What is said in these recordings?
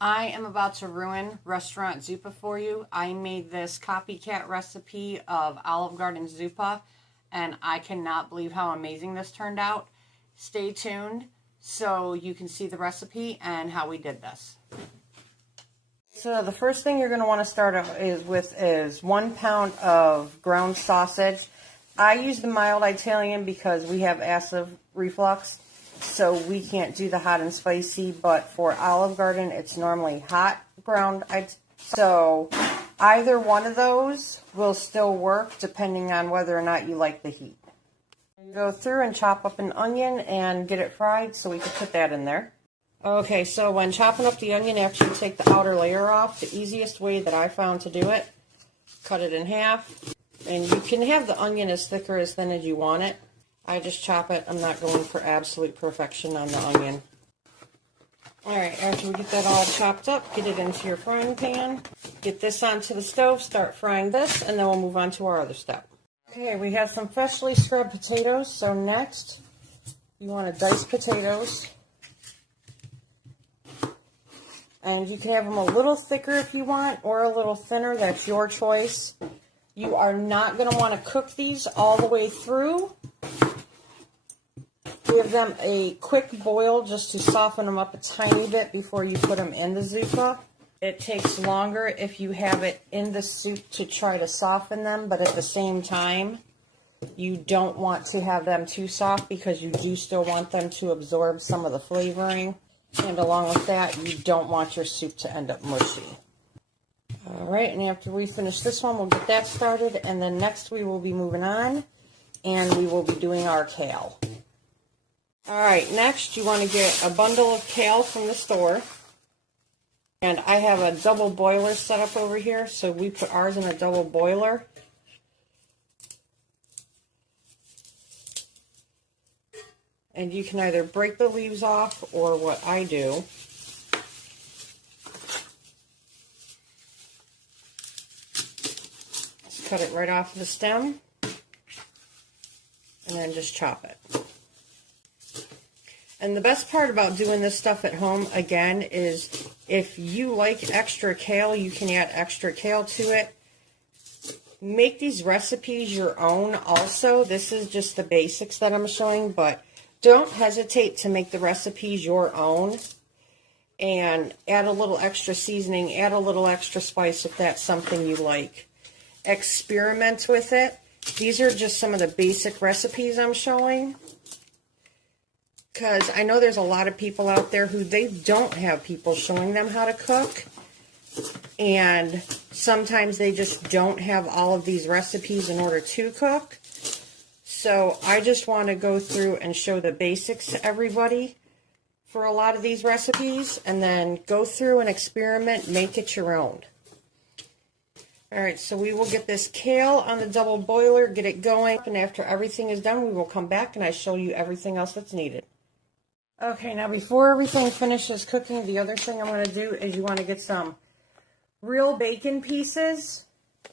I am about to ruin restaurant zuppa for you. I made this copycat recipe of Olive Garden Zuppa, and I cannot believe how amazing this turned out. Stay tuned so you can see the recipe and how we did this. So the first thing you're going to want to start with is 1 pound of ground sausage. I use the mild Italian because we have acid reflux, so we can't do the hot and spicy, but for Olive Garden, it's normally hot ground. So either one of those will still work depending on whether or not you like the heat. Go through and chop up an onion and get it fried so we can put that in there. Okay, so when chopping up the onion, after you take the outer layer off, the easiest way that I found to do it, cut it in half. And you can have the onion as thick or as thin as you want it. I just chop it. I'm not going for absolute perfection on the onion. Alright, after we get that all chopped up, get it into your frying pan. Get this onto the stove, start frying this, and then we'll move on to our other step. Okay, we have some freshly scrubbed potatoes, so next you want to dice potatoes. And you can have them a little thicker if you want, or a little thinner, that's your choice. You are not going to want to cook these all the way through. Give them a quick boil just to soften them up a tiny bit before you put them in the zuppa. It takes longer if you have it in the soup to try to soften them, but at the same time, you don't want to have them too soft because you do still want them to absorb some of the flavoring. And along with that, you don't want your soup to end up mushy. Alright, and after we finish this one, we'll get that started, and then next we will be moving on, and we will be doing our kale. Alright, next you want to get a bundle of kale from the store. And I have a double boiler set up over here, so we put ours in a double boiler. And you can either break the leaves off, or what I do, is cut it right off the stem, and then just chop it. And the best part about doing this stuff at home, again, is if you like extra kale, you can add extra kale to it. Make these recipes your own also. This is just the basics that I'm showing, but don't hesitate to make the recipes your own. And add a little extra seasoning, add a little extra spice if that's something you like. Experiment with it. These are just some of the basic recipes I'm showing, because I know there's a lot of people out there who they don't have people showing them how to cook, and sometimes they just don't have all of these recipes in order to cook. So I just want to go through and show the basics to everybody for a lot of these recipes, and then go through and experiment, make it your own. Alright, so we will get this kale on the double boiler, get it going, and after everything is done, we will come back and I show you everything else that's needed. Okay, now before everything finishes cooking, the other thing I'm going to do is you want to get some real bacon pieces.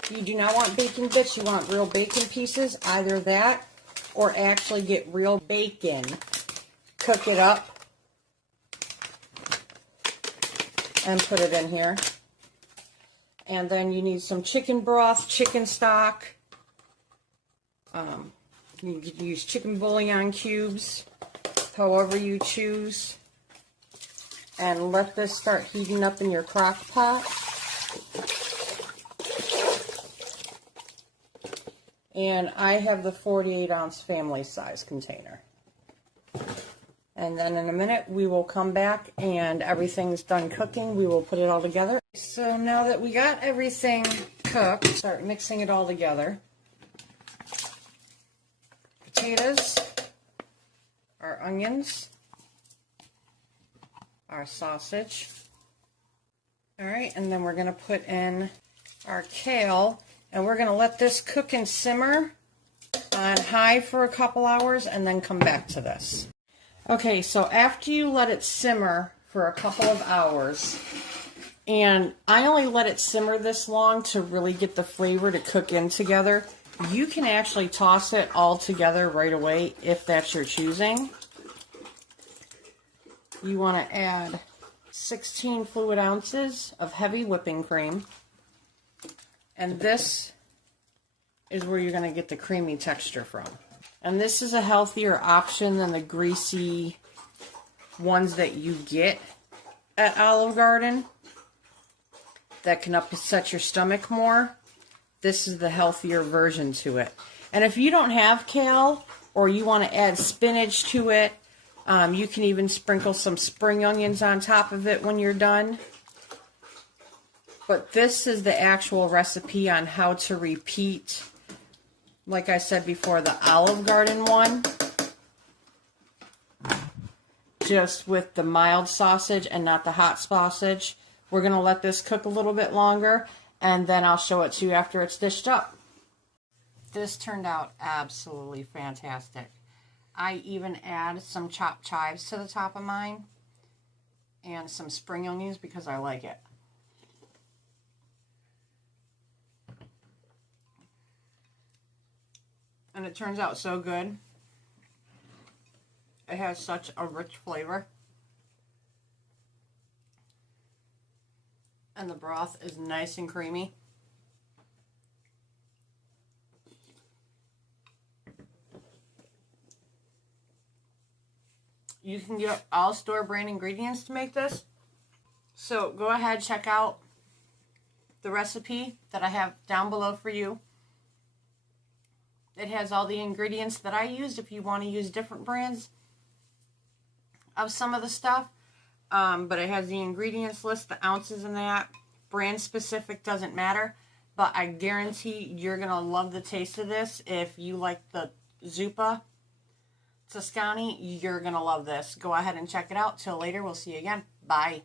You do not want bacon bits, you want real bacon pieces, either that or actually get real bacon. Cook it up and put it in here. And then you need some chicken broth, chicken stock. You can use chicken bouillon cubes, however you choose. And let this start heating up in your crock pot. And I have the 48-ounce family size container. And then in a minute we will come back and everything's done cooking. We will put it all together. So now that we got everything cooked, start mixing it all together. Potatoes, our onions, our sausage. Alright, and then we're going to put in our kale, and we're going to let this cook and simmer on high for a couple hours and then come back to this. Okay, so after you let it simmer for a couple of hours, and I only let it simmer this long to really get the flavor to cook in together, you can actually toss it all together right away if that's your choosing. You want to add 16 fluid ounces of heavy whipping cream. And this is where you're going to get the creamy texture from. And this is a healthier option than the greasy ones that you get at Olive Garden that can upset your stomach more. This is the healthier version to it. And if you don't have kale or you want to add spinach to it, you can even sprinkle some spring onions on top of it when you're done. But this is the actual recipe on how to repeat, like I said before, the Olive Garden one. Just with the mild sausage and not the hot sausage. We're going to let this cook a little bit longer, and then I'll show it to you after it's dished up. This turned out absolutely fantastic. I even add some chopped chives to the top of mine and some spring onions because I like it. And it turns out so good. It has such a rich flavor. And the broth is nice and creamy. You can get all store brand ingredients to make this. So go ahead, check out the recipe that I have down below for you. It has all the ingredients that I used if you want to use different brands of some of the stuff. But it has the ingredients list, the ounces in that. Brand specific doesn't matter. But I guarantee you're going to love the taste of this. If you like the Zuppa Toscana, you're going to love this. Go ahead and check it out. Till later, we'll see you again. Bye.